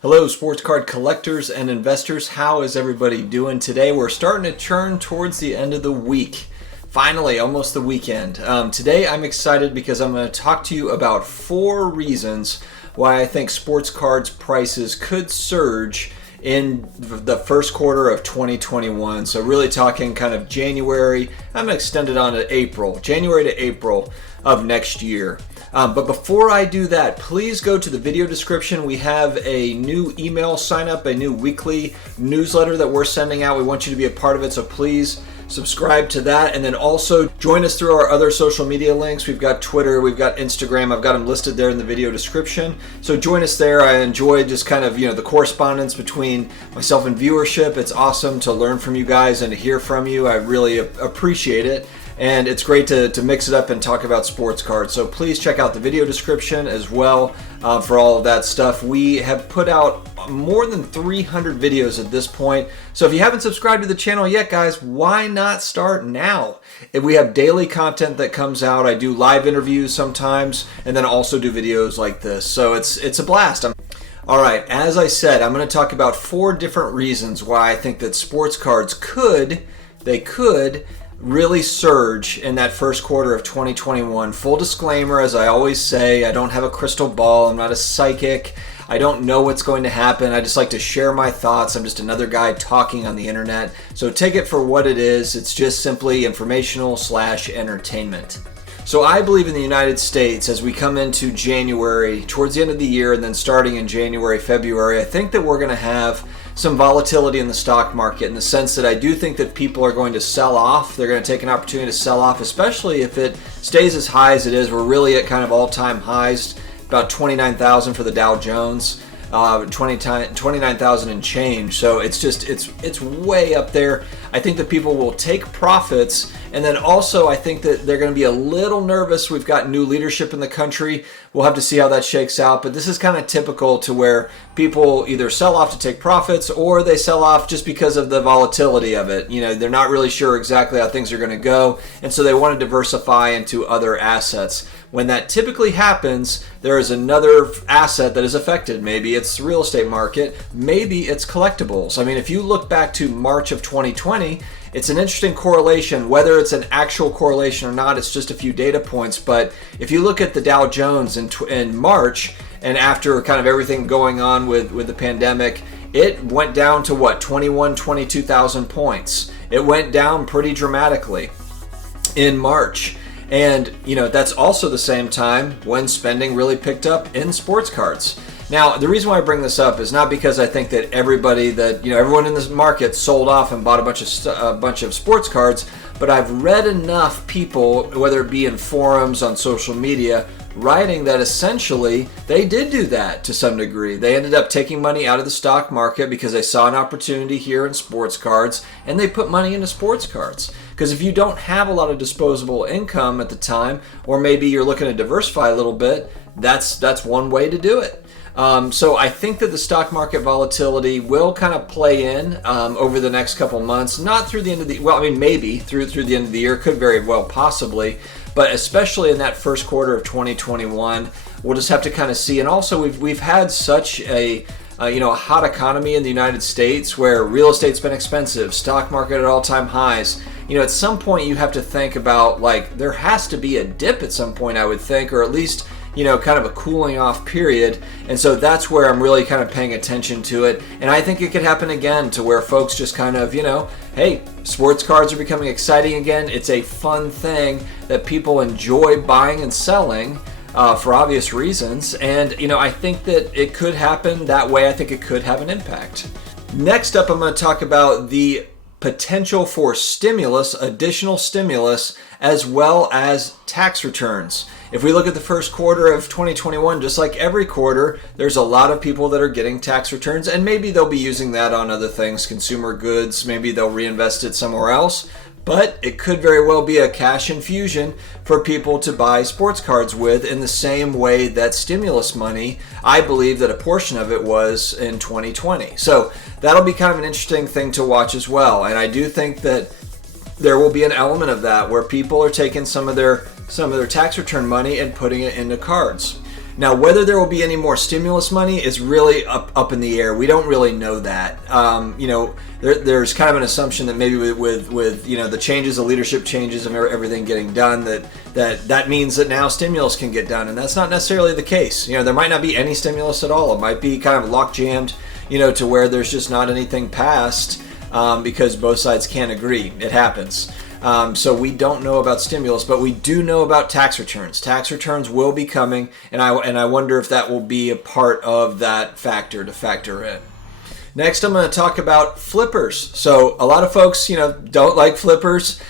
Hello, sports card collectors and investors. How is everybody doing today? We're starting to turn towards the end of the week. Finally, almost the weekend. Today I'm excited because I'm going to talk to you about 4 reasons why I think sports cards prices could surge in the first quarter of 2021. So really talking kind of January. I'm going to extend it on to April, January to April of next year. But before I do that, please go to the video description. We have a new email sign up, a new weekly newsletter that we're sending out. We want you to be a part of it, so please subscribe to that. And then also join us through our other social media links. We've got Twitter, we've got Instagram. I've got them listed there in the video description. So join us there. I enjoy just kind of, the correspondence between myself and viewership. It's awesome to learn from you guys and to hear from you. I really appreciate it. And it's great to mix it up and talk about sports cards. So please check out the video description as well for all of that stuff. We have put out more than 300 videos at this point. So if you haven't subscribed to the channel yet, guys, why not start now? If we have daily content that comes out. I do live interviews sometimes and then also do videos like this. So it's a blast. All right, as I said, I'm going to talk about 4 different reasons why I think that sports cards could really surge in that first quarter of 2021. Full disclaimer, as I always say, I don't have a crystal ball. I'm not a psychic. I don't know what's going to happen. I just like to share my thoughts. I'm just another guy talking on the internet. So take it for what it is. It's just simply informational/entertainment. So I believe in the United States, as we come into January, towards the end of the year, and then starting in January, February, I think that we're going to have some volatility in the stock market, in the sense that I do think that people are going to sell off. They're going to take an opportunity to sell off, especially if it stays as high as it is. We're really at kind of all-time highs, about 29,000 for the Dow Jones, 29,000 and change. So it's way up there. I think that people will take profits, and then also I think that they're going to be a little nervous. We've got new leadership in the country. We'll have to see how that shakes out, but this is kind of typical to where people either sell off to take profits or they sell off just because of the volatility of it. They're not really sure exactly how things are going to go, and so they want to diversify into other assets. When that typically happens, there is another asset that is affected. Maybe it's the real estate market, maybe it's collectibles. I mean, if you look back to March of 2020, it's an interesting correlation. Whether it's an actual correlation or not, it's just a few data points. But if you look at the Dow Jones in March, and after kind of everything going on with the pandemic, it went down to what, 22,000 points. It went down pretty dramatically in March. And, that's also the same time when spending really picked up in sports cards. Now, the reason why I bring this up is not because I think that everyone in this market sold off and bought a bunch of sports cards, but I've read enough people, whether it be in forums, on social media, writing that essentially they did do that to some degree. They ended up taking money out of the stock market because they saw an opportunity here in sports cards, and they put money into sports cards. Because if you don't have a lot of disposable income at the time, or maybe you're looking to diversify a little bit, that's one way to do it. So I think that the stock market volatility will kind of play in over the next couple months, not through the end of the, maybe through the end of the year, could very well possibly, but especially in that first quarter of 2021, we'll just have to kind of see. And also we've had such a hot economy in the United States where real estate's been expensive, stock market at all-time highs. At some point you have to think about, there has to be a dip at some point, I would think, or at least kind of a cooling off period. And so that's where I'm really kind of paying attention to it. And I think it could happen again to where folks just kind of, hey, sports cards are becoming exciting again. It's a fun thing that people enjoy buying and selling for obvious reasons. And, I think that it could happen that way. I think it could have an impact. Next up, I'm going to talk about the potential for stimulus, additional stimulus, as well as tax returns. If we look at the first quarter of 2021, just like every quarter, there's a lot of people that are getting tax returns, and maybe they'll be using that on other things, consumer goods, maybe they'll reinvest it somewhere else, but it could very well be a cash infusion for people to buy sports cards with, in the same way that stimulus money, I believe that a portion of it was in 2020. So that'll be kind of an interesting thing to watch as well. And I do think that there will be an element of that where people are taking some of their tax return money and putting it into cards. Now, whether there will be any more stimulus money is really up in the air. We don't really know that. There's kind of an assumption that maybe with the changes, the leadership changes, and everything getting done, that means that now stimulus can get done, and that's not necessarily the case. There might not be any stimulus at all. It might be kind of lock jammed, to where there's just not anything passed because both sides can't agree. It happens. So we don't know about stimulus, but we do know about tax returns. Tax returns will be coming, and I wonder if that will be a part of that factor to factor in. Next, I'm going to talk about flippers. So a lot of folks, don't like flippers.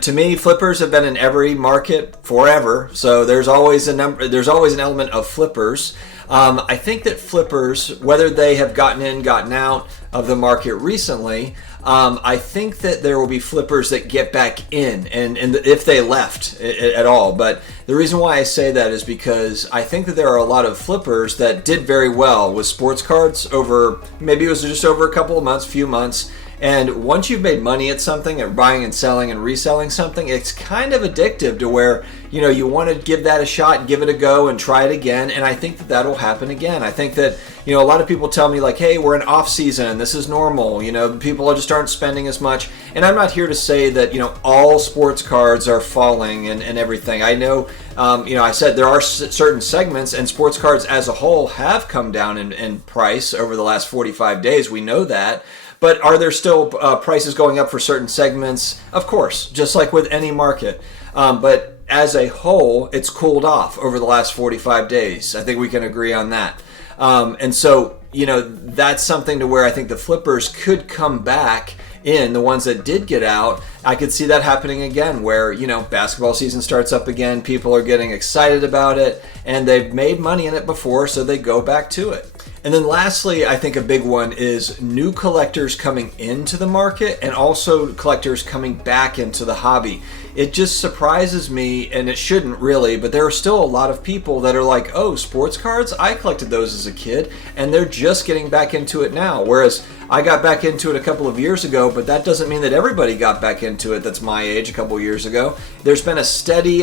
To me, flippers have been in every market forever. So there's always an element of flippers. I think that flippers, whether they have gotten out of the market recently, I think that there will be flippers that get back in, and if they left at all. But the reason why I say that is because I think that there are a lot of flippers that did very well with sports cards over, maybe it was just over a couple of months, few months. And once you've made money at something, at buying and selling and reselling something, it's kind of addictive to where, you want to give that a shot, give it a go, and try it again. And I think that that'll happen again. I think that, a lot of people tell me like, hey, we're in off season, this is normal. People just aren't spending as much. And I'm not here to say that, all sports cards are falling and everything. I know, I said there are certain segments, and sports cards as a whole have come down in price over the last 45 days. We know that. But are there still prices going up for certain segments? Of course, just like with any market. But as a whole, it's cooled off over the last 45 days. I think we can agree on that. And so, that's something to where I think the flippers could come back in, the ones that did get out. I could see that happening again where, basketball season starts up again, people are getting excited about it, and they've made money in it before, so they go back to it. And then lastly, I think a big one is new collectors coming into the market and also collectors coming back into the hobby. It just surprises me, and it shouldn't really, but there are still a lot of people that are like, oh, sports cards? I collected those as a kid, and they're just getting back into it now. Whereas I got back into it a couple of years ago, but that doesn't mean that everybody got back into it that's my age a couple of years ago. There's been a steady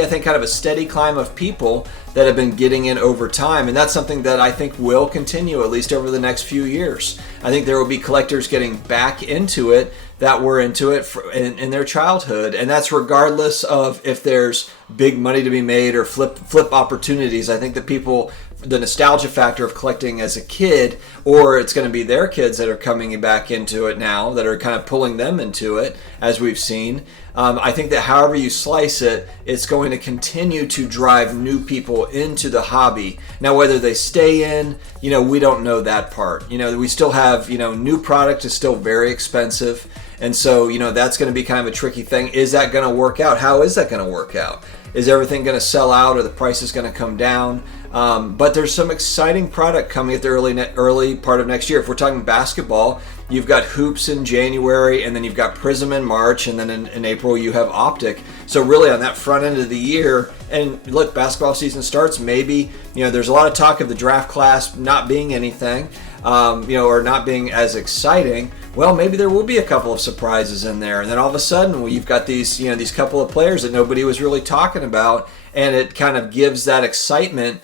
climb of people that have been getting in over time, and that's something that I think will continue at least over the next few years. I think there will be collectors getting back into it that were into it in their childhood, and that's regardless of if there's big money to be made or flip opportunities. I think that the nostalgia factor of collecting as a kid, or it's going to be their kids that are coming back into it now, that are kind of pulling them into it, as we've seen. I think that however you slice it, it's going to continue to drive new people into the hobby. Now, whether they stay in, we don't know that part. We still have, new product is still very expensive. And so, that's going to be kind of a tricky thing. Is that going to work out? How is that going to work out? Is everything going to sell out, or the price is going to come down? But there's some exciting product coming at the early part of next year. If we're talking basketball, you've got Hoops in January, and then you've got Prism in March, and then in April you have Optic. So really on that front end of the year, and look, basketball season starts, maybe, there's a lot of talk of the draft class not being anything, or not being as exciting. Well, maybe there will be a couple of surprises in there, and then all of a sudden, you've got these couple of players that nobody was really talking about, and it kind of gives that excitement,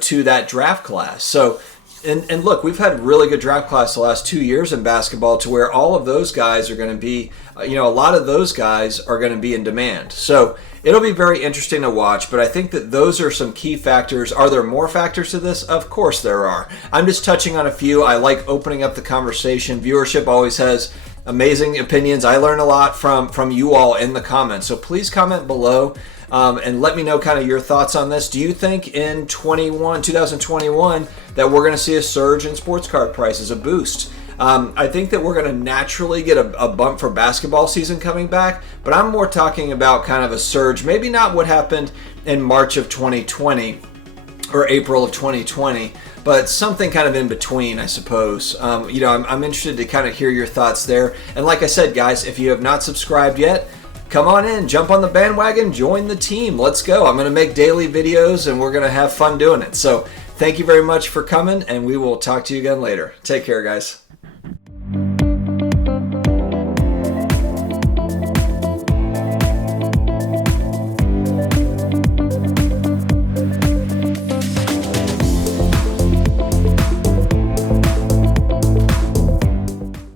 to that draft class. So, and look, we've had really good draft class the last 2 years in basketball, to where all of those guys are going to be, a lot of those guys are going to be in demand. So it'll be very interesting to watch, but I think that those are some key factors. Are there more factors to this? Of course there are. I'm just touching on a few. I like opening up the conversation. Viewership always has amazing opinions. I learn a lot from you all in the comments. So please comment below and let me know kind of your thoughts on this. Do you think in 2021 that we're going to see a surge in sports card prices, a boost? I think that we're going to naturally get a bump for basketball season coming back, but I'm more talking about kind of a surge, maybe not what happened in March of 2020 or April of 2020, but something kind of in between, I suppose. I'm interested to kind of hear your thoughts there. And like I said, guys, if you have not subscribed yet, come on in, jump on the bandwagon, join the team. Let's go. I'm going to make daily videos, and we're going to have fun doing it. So thank you very much for coming, and we will talk to you again later. Take care, guys.